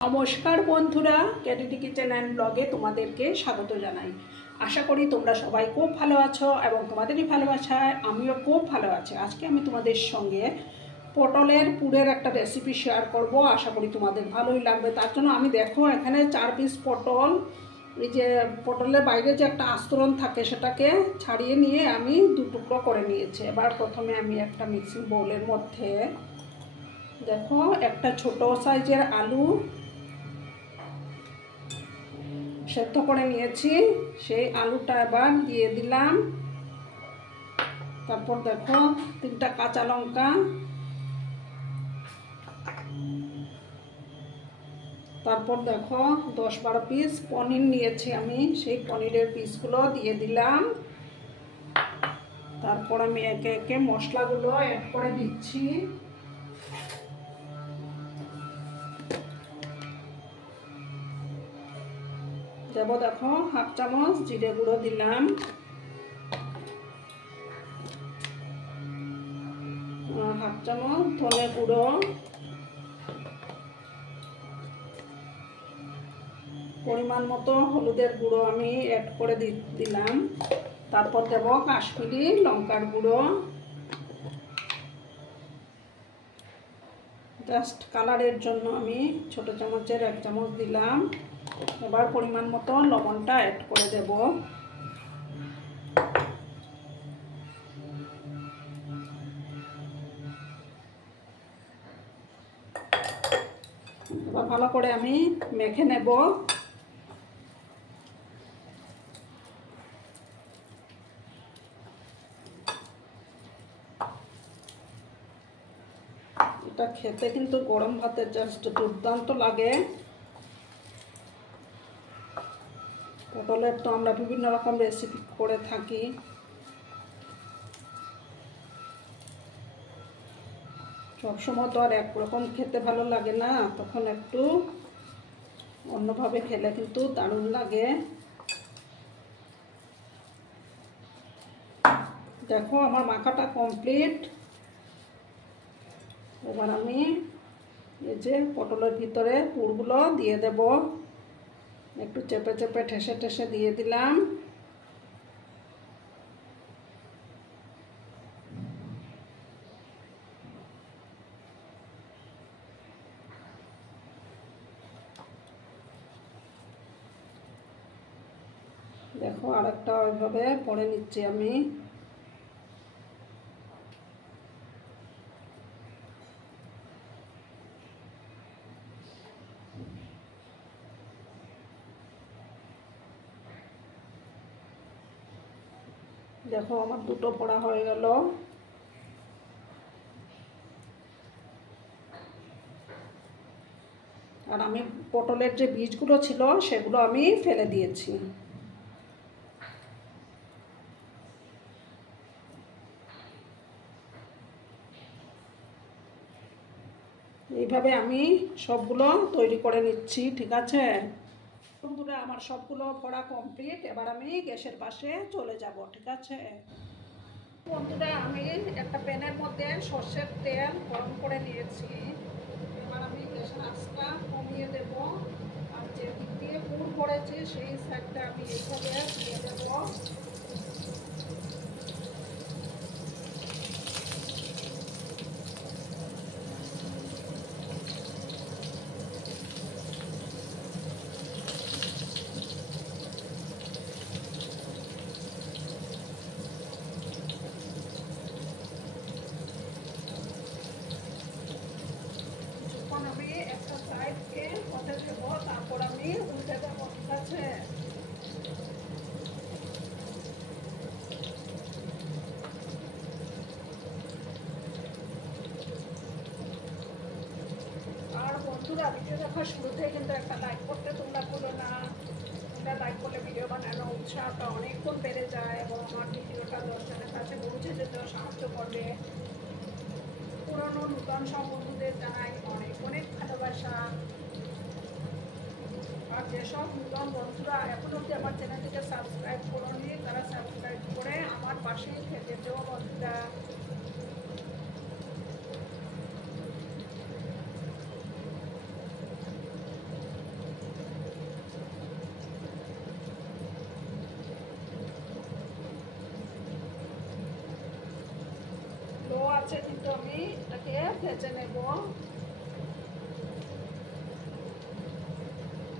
নমস্কার বন্ধুরা, ক্যাডিটি kitchen and ব্লগে তোমাদেরকে স্বাগত জানাই। আশা করি তোমরা সবাই খুব ভালো আছো এবং তোমাদেরই ভালোবাসায় আমিও খুব ভালো আছি। আজকে আমি তোমাদের সঙ্গে পটলের পুরের একটা রেসিপি শেয়ার করব। আশা করি তোমাদের ভালোই লাগবে। তার জন্য আমি দেখো এখানে 4 পিস পটল, এই যে পটলের বাইরে যে একটা আস্তরণ থাকে সেটাকে ছাড়িয়ে নিয়ে আমি 2 টুকরো করে নিয়েছি। এবার প্রথমে আমি একটা মিক্সিং বোলের মধ্যে দেখো একটা ছোট সাইজের আলু সেদ্ধ করে নিয়েছি, সেই আলুটা এবার দিয়ে দিলাম। তারপর দেখো 3টা কাঁচা লঙ্কা, তারপর দেখো 10-12 পিস পনির নিয়েছি আমি, সেই পনিরের পিসগুলো দিয়ে দিলাম। তারপর আমি একে একে মশলাগুলো অ্যাড করে দিচ্ছি। দেবো দেখো 1/2 চামচ জিরে গুঁড়ো দিলাম, 1/2 চামচ ধনে গুঁড়ো, পরিমাণ মতো হলুদের গুঁড়ো আমি অ্যাড করে দিলাম। তারপর দেবো কাশ্মীরি লঙ্কার গুঁড়ো, জাস্ট কালারের জন্য আমি ছোট চামচের 1 চামচ দিলাম। এবার পরিমাণ মতো লবণটা অ্যাড করে দেব। এবার ভালো করে আমি মেখে নেব। এটা খেতে কিন্তু গরম ভাতের জাস্ট দুর্দান্ত লাগে। পটলের তো আমরা বিভিন্ন রকম রেসিপি করে থাকি। সবসময় তো আর একরকম খেতে ভালো লাগে না, তখন একটু অন্যভাবে খেলে কিন্তু দারুণ লাগে। দেখো আমার মাখাটা কমপ্লিট। এবার আমি এই যে পটলের ভিতরে পুরগুলো দিয়ে দেব। একটু চেপে চেপে ঠেসে ঠেসে দিয়ে দিলাম। দেখো আরেকটা ওইভাবে পরে নিচ্ছি আমি। দেখো আমার 2টো পড়া হয়ে গেল। আর আমি পটলের যে বীজগুলো ছিল সেগুলো আমি ফেলে দিয়েছি। এইভাবে আমি সবগুলো তৈরি করে নিচ্ছি, ঠিক আছে বন্ধুরা? আমার সবগুলো পড়া কমপ্লিট। এবার আমি গ্যাসের পাশে চলে যাব, ঠিক আছে বন্ধুরা? আমি একটা প্যানের মধ্যে সর্ষের তেল গরম করে নিয়েছি। এবার আমি গ্যাসের আঁচটা কমিয়ে দেব। আর যে দিক দিয়ে পুর পড়েছে সেই সাইডটা আমি এইভাবে দিয়ে দেব। আমি একটা সাইডকে হতে দেব, তারপর আমি উল্টে দেবো, ঠিক আছে? আর বন্ধুরা, ভিডিও দেখার শুরুতেই কিন্তু একটা লাইক করতে তোমরা ভুলো না। তোমরা লাইক করলে ভিডিও বানানো উৎসাহটা অনেকক্ষণ বেড়ে যায় এবং আমার ভিডিওটা 10 জনের কাছে পৌঁছে যেতেও সাহায্য করবে। পুরনো নূতন সব বন্ধুদের জানাই অনেক অনেক ভালোবাসা। আর যেসব নূতন বন্ধুরা এখন অবধি আমার চ্যানেলটিকে সাবস্ক্রাইব করোনি, তারা সাবস্ক্রাইব করে আমার পাশেই থেকে যেও বন্ধুরা। আছে, কিন্তু আমি এটাকে ভেজে নেব।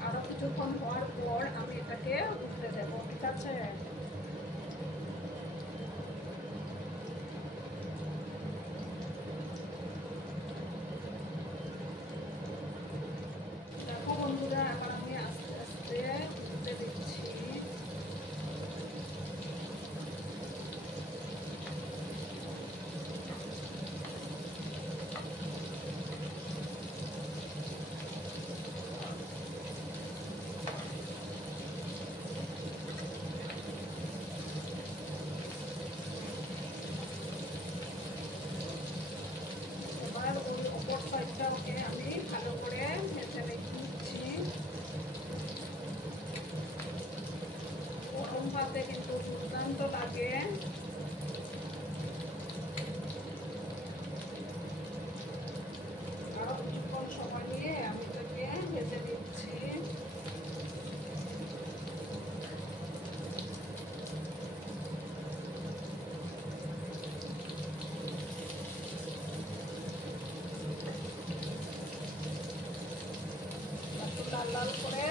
আরো কিছুক্ষণ হওয়ার পর আমি এটাকে উঠতে দেব, ঠিক আছে? দেখো বন্ধুরা, এবার আমি আস্তে আস্তে উঠতে দিচ্ছি। এবার ওই অপর সাইডটাকে আমি ভালো করে ভেজে নিচ্ছি। গরম ভাতে কিন্তু দুর্দান্ত লাগে। আরো কিছুক্ষণ সময় নিয়ে আমি এটাকে ভেজে নিচ্ছি। লাল লাল করে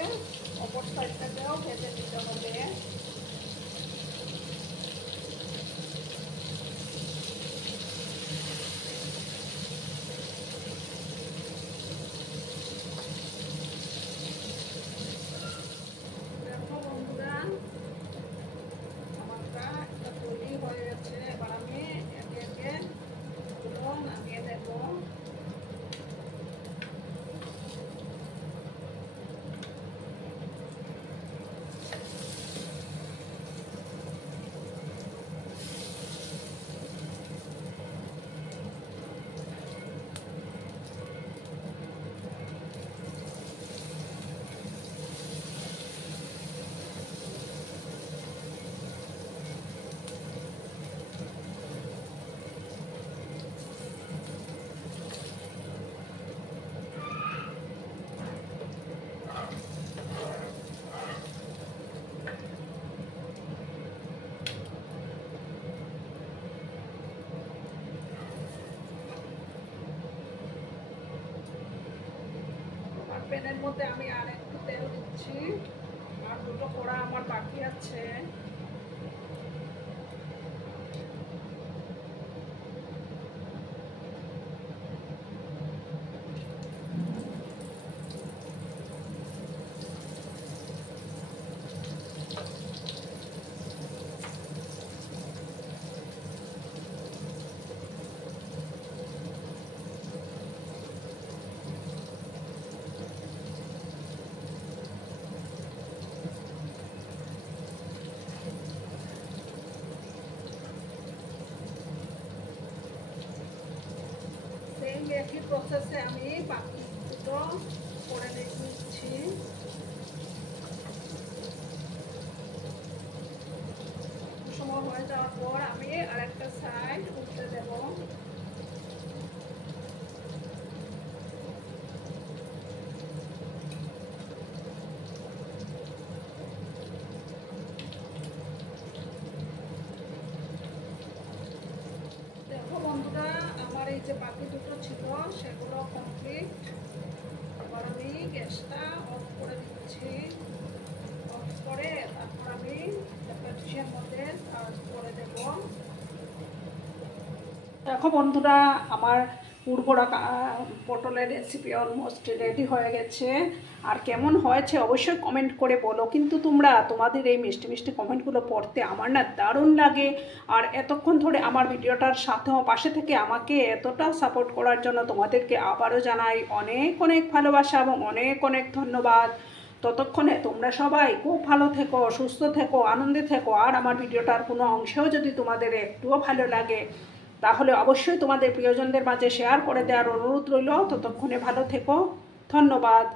অপর সাইডটাকেও ভেজে নিতে হবে। দেখো বন্ধুরা, আমারটা এটা তৈরি হয়ে গেছে। এবার আমি একে একে এগুলো নামিয়ে দেব। প্যানের মধ্যে আমি আর একটু তেল দিচ্ছি। আর দুটো কড়া আমার বাকি আছে। সেই একই প্রসেসে আমি বাকি দুটো করে নিচ্ছি। সময় হয়ে যাওয়ার পর আমি আরেকটা সাইড উল্টে দেব। দেখো বন্ধুরা, আমার এই যে বাকি দুটো ছিল সেগুলো কমপ্লিট। এবার আমি গ্যাসটা অফ করে দিচ্ছি। অফ করে তারপর আমি প্যাটিসের মধ্যে সার্ভ করে দেব। দেখো বন্ধুরা, আমার উর্বরা পটলের রেসিপি অলমোস্ট রেডি হয়ে গেছে। আর কেমন হয়েছে অবশ্যই কমেন্ট করে বলো। কিন্তু তোমাদের এই মিষ্টি মিষ্টি কমেন্টগুলো পড়তে আমার না দারুণ লাগে। আর এতক্ষণ ধরে আমার ভিডিওটার সাথেও পাশে থেকে আমাকে এতটা সাপোর্ট করার জন্য তোমাদেরকে আবারও জানাই অনেক অনেক ভালোবাসা এবং অনেক অনেক ধন্যবাদ। ততক্ষণে তোমরা সবাই খুব ভালো থেকো, সুস্থ থেকো, আনন্দে থেকো। আর আমার ভিডিওটার কোনো অংশেও যদি তোমাদের একটুও ভালো লাগে তাহলে অবশ্যই তোমাদের প্রিয়জনদের মাঝে শেয়ার করে দেওয়ার অনুরোধ রইল। ততক্ষণে ভালো থেকো, ধন্যবাদ।